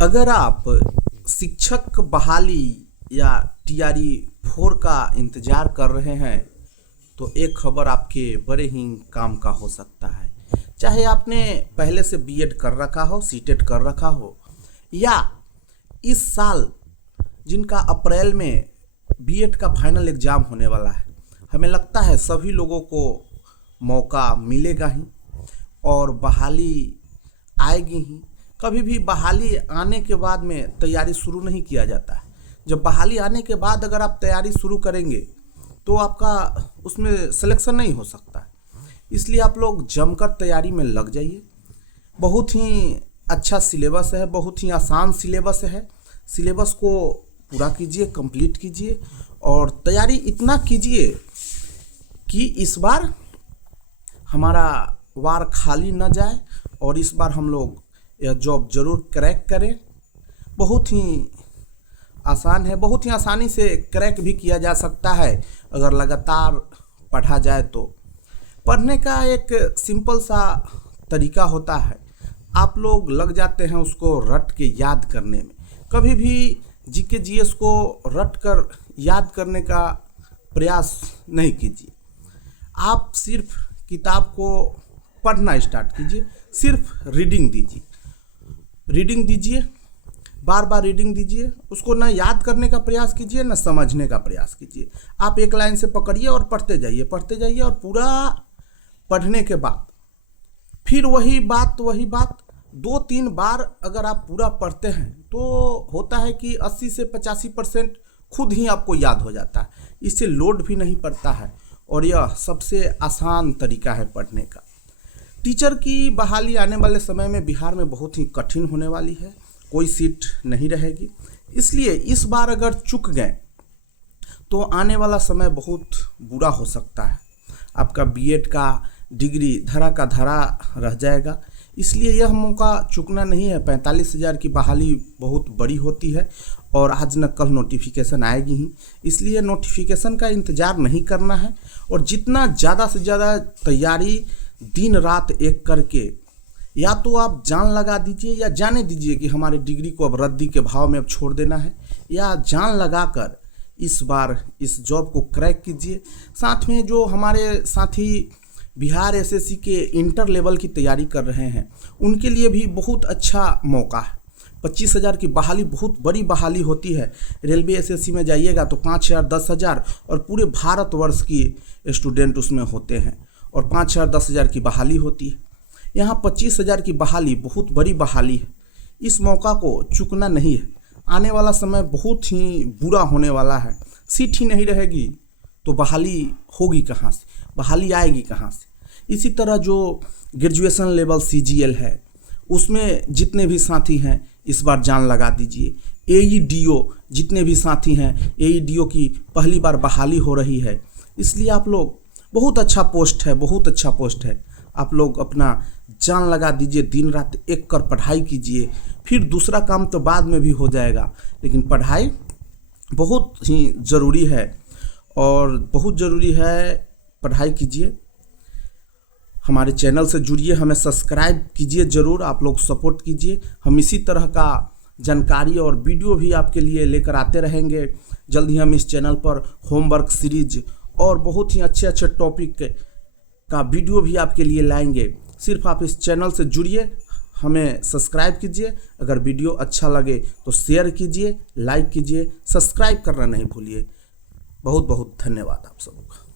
अगर आप शिक्षक बहाली या टीआरई 4 का इंतज़ार कर रहे हैं तो एक खबर आपके बड़े ही काम का हो सकता है। चाहे आपने पहले से बीएड कर रखा हो, सीटेट कर रखा हो, या इस साल जिनका अप्रैल में बीएड का फाइनल एग्ज़ाम होने वाला है, हमें लगता है सभी लोगों को मौका मिलेगा ही और बहाली आएगी ही। कभी भी बहाली आने के बाद में तैयारी शुरू नहीं किया जाता है। जब बहाली आने के बाद अगर आप तैयारी शुरू करेंगे तो आपका उसमें सिलेक्शन नहीं हो सकता। इसलिए आप लोग जमकर तैयारी में लग जाइए। बहुत ही अच्छा सिलेबस है, बहुत ही आसान सिलेबस है। सिलेबस को पूरा कीजिए, कंप्लीट कीजिए और तैयारी इतना कीजिए कि इस बार हमारा वार खाली न जाए और इस बार हम लोग यह जॉब ज़रूर क्रैक करें। बहुत ही आसान है, बहुत ही आसानी से क्रैक भी किया जा सकता है अगर लगातार पढ़ा जाए तो। पढ़ने का एक सिंपल सा तरीका होता है, आप लोग लग जाते हैं उसको रट के याद करने में। कभी भी जीके जीएस को रट कर याद करने का प्रयास नहीं कीजिए। आप सिर्फ किताब को पढ़ना स्टार्ट कीजिए, सिर्फ रीडिंग दीजिए, बार बार रीडिंग दीजिए। उसको ना याद करने का प्रयास कीजिए, ना समझने का प्रयास कीजिए। आप एक लाइन से पकड़िए और पढ़ते जाइए और पूरा पढ़ने के बाद फिर वही बात 2-3 बार अगर आप पूरा पढ़ते हैं तो होता है कि 80 से 85% खुद ही आपको याद हो जाता है। इससे लोड भी नहीं पड़ता है और यह सबसे आसान तरीका है पढ़ने का। टीचर की बहाली आने वाले समय में बिहार में बहुत ही कठिन होने वाली है, कोई सीट नहीं रहेगी। इसलिए इस बार अगर चूक गए तो आने वाला समय बहुत बुरा हो सकता है। आपका बीएड का डिग्री धरा का धरा रह जाएगा। इसलिए यह मौका चूकना नहीं है। 45,000 की बहाली बहुत बड़ी होती है और आज न कल नोटिफिकेशन आएगी ही। इसलिए नोटिफिकेशन का इंतज़ार नहीं करना है और जितना ज़्यादा से ज़्यादा तैयारी दिन रात एक करके, या तो आप जान लगा दीजिए या जाने दीजिए कि हमारे डिग्री को अब रद्दी के भाव में अब छोड़ देना है, या जान लगाकर इस बार इस जॉब को क्रैक कीजिए। साथ में जो हमारे साथी बिहार एसएससी के इंटर लेवल की तैयारी कर रहे हैं उनके लिए भी बहुत अच्छा मौका है। 25,000 की बहाली बहुत बड़ी बहाली होती है। रेलवे एसएससी में जाइएगा तो 5,000, 10,000 और पूरे भारतवर्ष की स्टूडेंट उसमें होते हैं और 5,000, 10,000 की बहाली होती है। यहाँ 25,000 की बहाली बहुत बड़ी बहाली है। इस मौका को चूकना नहीं है। आने वाला समय बहुत ही बुरा होने वाला है। सीट ही नहीं रहेगी तो बहाली होगी कहाँ से, बहाली आएगी कहाँ से। इसी तरह जो ग्रेजुएशन लेवल सीजीएल है उसमें जितने भी साथी हैं इस बार जान लगा दीजिए। एईडीओ जितने भी साथी हैं, एईडीओ की पहली बार बहाली हो रही है। इसलिए आप लोग, बहुत अच्छा पोस्ट है, आप लोग अपना जान लगा दीजिए, दिन रात एक कर पढ़ाई कीजिए। फिर दूसरा काम तो बाद में भी हो जाएगा, लेकिन पढ़ाई बहुत ही ज़रूरी है और बहुत ज़रूरी है। पढ़ाई कीजिए, हमारे चैनल से जुड़िए, हमें सब्सक्राइब कीजिए ज़रूर, आप लोग सपोर्ट कीजिए। हम इसी तरह का जानकारी और वीडियो भी आपके लिए लेकर आते रहेंगे। जल्द ही हम इस चैनल पर होमवर्क सीरीज और बहुत ही अच्छे टॉपिक का वीडियो भी आपके लिए लाएंगे। सिर्फ आप इस चैनल से जुड़िए, हमें सब्सक्राइब कीजिए। अगर वीडियो अच्छा लगे तो शेयर कीजिए, लाइक कीजिए, सब्सक्राइब करना नहीं भूलिए। बहुत बहुत धन्यवाद आप सबका।